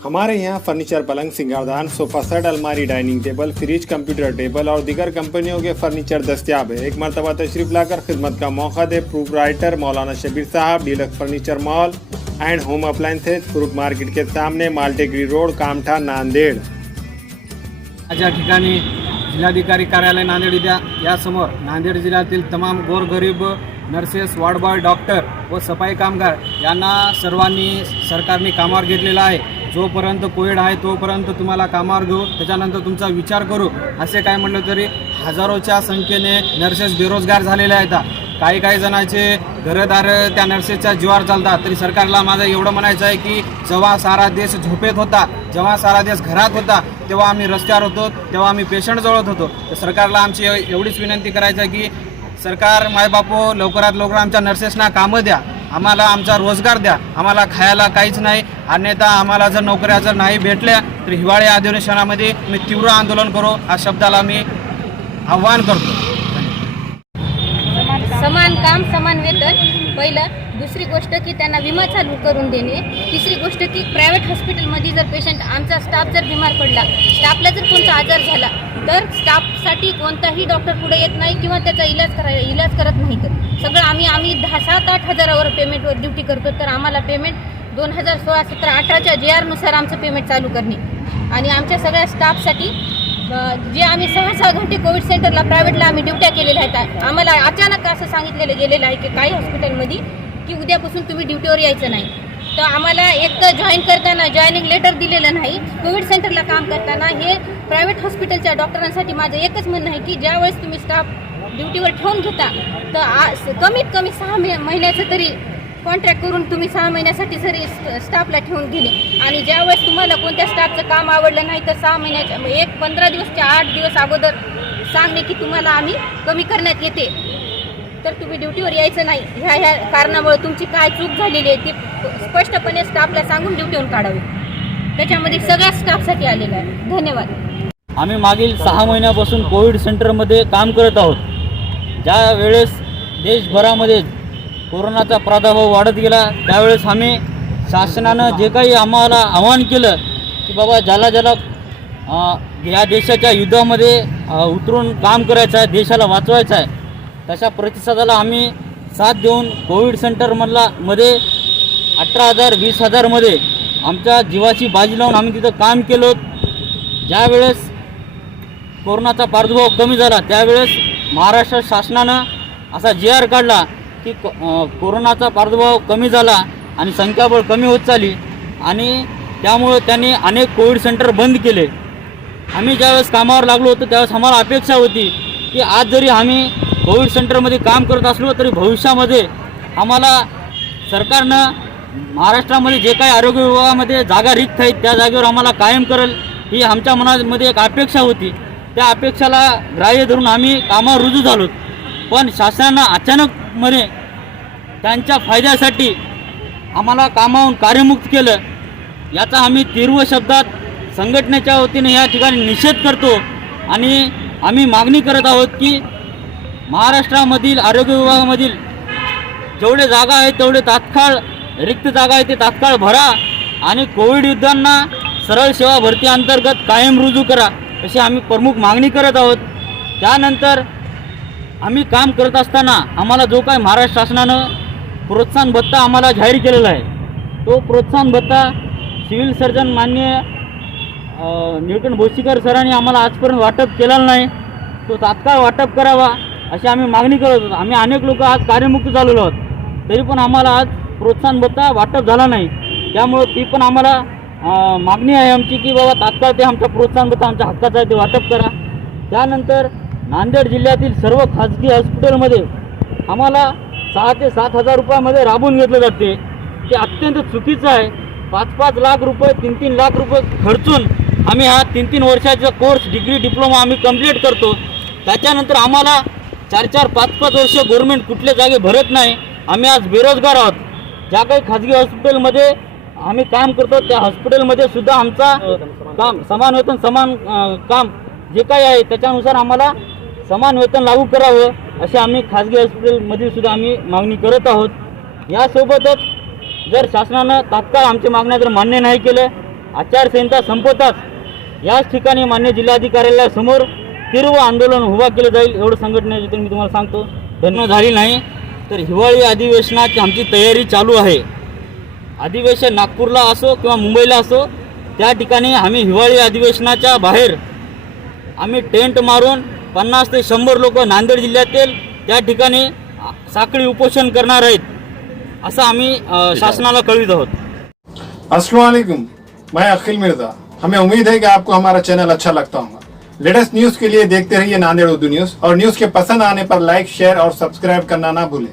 हमारे यहाँ फर्नीचर, पलंग, सिंगारदान, सोफा सेट, अलमारी, dining table, fridge, computer table और दीगर कंपनियों के फर्नीचर दस्तियाब है। एक मरतबा तशरीफ लाकर खिदमत का मौका दे। प्रोप्राइटर मौलाना शबीर साहब, deluxe furniture mall and home appliances, fruit market के सामने, माल्टेगिरी रोड, कामठा, नांदेड़। आज या ठिकाणी जिल्हाधिकारी कार्यालय नांदेड यासमोर नांदेड जिल्ह्यातील तमाम गोरगरीब नर्सेस, वार्ड बॉय, डॉक्टर व सफाई कामगार यांना सर्वांनी सरकारने कामावर घेतलेला आहे। जोपर्यंत कोविड आहे तोपर्यंत तुम्हाला कामावर घेऊ, त्याच्यानंतर तुमचा विचार करू असे काय म्हणलं तरी हजारोच्या संख्येने नर्सेस बेरोजगार झालेले आहेत। काही जणांचे घरदार त्या नर्सेसच्या जीवावर चालतात। तरी सरकारला माझं एवढं म्हणायचं आहे की जेव्हा सारा देश झोपेत होता, जेव्हा सारा देश घरात होता, तेव्हा आम्ही रस्त्यावर होतो, तेव्हा आम्ही पेशंट जवळ होतो। तर सरकारला आमची एवढीच विनंती करायचं आहे की सरकार मायबापो लवकरात लवकर आमच्या नर्सेसना कामं द्या, आम्हाला आमचा रोजगार द्या, आम्हाला खायला काहीच नाही। अन्यथा आम्हाला जर नोकऱ्या जर नाही भेटल्या तर हिवाळी अधिवेशनामध्ये मी तीव्र आंदोलन करू, हा शब्दाला मी आव्हान करतो। समान काम समान वेतन पहिलं। दुसरी गोष्ट की त्यांना विमा चालू करून देणे। तिसरी गोष्ट की प्रायव्हेट हॉस्पिटलमध्ये जर पेशंट आमचा स्टाफ जर बिमार पडला, स्टाफला जर कोणता आजार झाला तर स्टाफसाठी कोणताही डॉक्टर पुढे येत नाही किंवा त्याचा इलाज करत नाही। तर सगळं आम्ही 7-8 हजारावर पेमेंटवर ड्युटी करतो। तर आम्हाला पेमेंट 2016, 17, 18च्या JR नुसार आमचं पेमेंट चालू करणे आणि आमच्या सगळ्या स्टाफसाठी जे आम्ही 6-6 घंटे कोविड सेंटरला प्रायव्हेटला आम्ही ड्युट्या केलेल्या आहेत। आम्हाला अचानक असं सांगितलेलं गेलेलं आहे की काही हॉस्पिटलमध्ये की उद्यापासून तुम्ही ड्युटीवर यायचं नाही। तर आम्हाला एक तर जॉईन करताना जॉईनिंग लेटर दिलेलं नाही। कोविड सेंटरला काम करताना हे प्रायव्हेट हॉस्पिटलच्या डॉक्टरांसाठी माझं एकच म्हणणं आहे की ज्यावेळेस तुम्ही स्टाफ ड्युटीवर ठेवून घेता तर कमीत कमी 6 महिन्याचं तरी कॉन्ट्रॅक्ट करून तुम्ही 6 महिन्यासाठी तरी स्टाफला ठेवून गेले आणि ज्यावेळेस तुम्हाला कोणत्या स्टाफचं काम आवडलं नाही तर 6 महिन्याच्या 15 दिवसच्या 8 दिवस अगोदर सांगणे की तुम्हाला आम्ही कमी करण्यात येते, तर तुम्ही ड्युटीवर यायचं नाही। ह्या कारणामुळे तुमची काय चूक झालेली आहे ती स्पष्टपणे स्टाफला सांगून ड्युटीवर काढावी। त्याच्यामध्ये सगळ्या स्टाफसाठी आलेला आहे। धन्यवाद। आम्ही मागील 6 महिन्यापासून कोविड सेंटरमध्ये काम करत आहोत। ज्या वेळेस देशभरामध्ये कोरोनाचा प्रादुर्भाव वाढत गेला त्यावेळेस आम्ही शासनानं जे काही आम्हाला आवाहन केलं की बाबा ज्याला या देशाच्या युद्धामध्ये उतरून काम करायचं आहे, देशाला वाचवायचं आहे, तशा प्रतिसादाला आम्ही साथ देऊन कोविड सेंटरमध्ये 18,000 20,000मध्ये आमच्या जीवाची बाजी लावून आम्ही तिथं काम केलं। ज्यावेळेस कोरोनाचा प्रादुर्भाव कमी झाला त्यावेळेस महाराष्ट्र शासनानं असा JR काढला की कोरोनाचा प्रादुर्भाव कमी झाला आणि संख्याबळ कमी होत चालली आणि त्यामुळे त्यांनी अनेक कोविड सेंटर बंद केले। आम्ही ज्यावेळेस कामावर लागलो होतो त्यावेळेस आम्हाला अपेक्षा होती की आज जरी आम्ही कोविड सेंटरमध्ये काम करत असलो तरी भविष्यामध्ये आम्हाला सरकारनं महाराष्ट्रामध्ये जे काही आरोग्य विभागामध्ये जागा रिक्त आहेत त्या जागेवर आम्हाला कायम करेल ही आमच्या मनामध्ये एक अपेक्षा होती। त्या अपेक्षाला ग्राह्य धरून आम्ही कामावर रुजू झालो। पण शासनानं अचानकपणे त्यांच्या फायद्यासाठी आम्हाला कामावरून कार्यमुक्त केलं। याचा आम्ही तीव्र शब्दात संघटनेच्या वतीने या ठिकाणी निषेध करतो आणि आम्ही मागणी करत आहोत की महाराष्ट्रामधील आरोग्य विभागामधील जेवढे जागा आहेत तेवढे तात्काळ रिक्त जागा आहे ते तात्काळ भरा आणि कोविड योद्ध्यांना सरळ सेवा भरती अंतर्गत कायम रुजू करा अशी आम्ही प्रमुख मागणी करत आहोत। त्यानंतर आम्ही काम करत असताना आम्हाला जो काही महाराष्ट्र शासनानं प्रोत्साहन भत्ता आम्हाला जाहीर केलेला आहे तो प्रोत्साहन भत्ता सिव्हिल सर्जन माननीय न्यूटन भोसीकर सरांनी आम्हाला आजपर्यंत वाटप केलेला नाही, तो तात्काळ वाटप करावा अशी आम्ही मागणी करत होतो। आम्ही अनेक लोक आज कार्यमुक्त झालेलो आहोत तरी पण आम्हाला आज प्रोत्साहन भत्ता वाटप झाला नाही। त्यामुळे ती पण आम्हाला मागणी आहे आमची की बाबा तात्काळ ते आमचा प्रोत्साहन भत्ता आमच्या हक्काचा आहे ते वाटप करा। त्यानंतर नांदेड जिल्ह्यातील सर्व खाजगी हॉस्पिटलमध्ये आम्हाला 6 ते 7 हजार रुपयामध्ये राबवून घेतले जाते, ते अत्यंत चुकीचं आहे। 5-5 लाख रुपये 3-3 लाख रुपये खर्चून आम्ही हा 3-3 वर्षाचा कोर्स डिग्री डिप्लोमा आम्ही कंप्लीट करतो। त्याच्यानंतर आम्हाला 4-4 5-5 वर्ष गव्हर्नमेंट कुठल्या जागे भरत नाही। आम्ही आज बेरोजगार आहोत। ज्या काही खाजगी हॉस्पिटलमध्ये आम्ही काम करतो त्या हॉस्पिटलमध्ये सुद्धा आमचा काम समान वेतन समान काम जे काही आहे त्याच्यानुसार आम्हाला समान वेतन लागू करावं अशी आम्ही खाजगी हॉस्पिटलमध्ये सुद्धा आम्ही मागणी करत आहोत। यासोबतच जर शासनानं तात्काळ आमच्या मागण्या जर मान्य नाही केलं आचारसंहिता संपवताच याच ठिकाणी मान्य जिल्हाधिकाऱ्यासमोर तीव्र आंदोलन उभा केलं जाईल एवढं संघटनेचे मी तुम्हाला सांगतो. धन्य झाली नाही तर हिवाळी अधिवेशनाची आमची तयारी चालू आहे. अधिवेशन नागपूरला असो किंवा मुंबईला असो त्या ठिकाणी आम्ही हिवाळी अधिवेशनाच्या बाहेर आम्ही टेंट मारून 50 ते 100 लोक नांदेड जिल्ह्यातील त्या ठिकाणी साखळी उपोषण करणार आहेत असं आम्ही शासनाला कळवित आहोत. अस्सलाम वालेकुम, मैं अखिल मिर्जा. हमें उम्मीद है कि आपको हमारा चैनल अच्छा लगता होगा. लेटेस्ट न्यूज के लिए देखते रहिए नांदेड़ उर्दू न्यूज और न्यूज के पसंद आने पर लाइक, शेयर और सब्सक्राइब करना ना भूलें.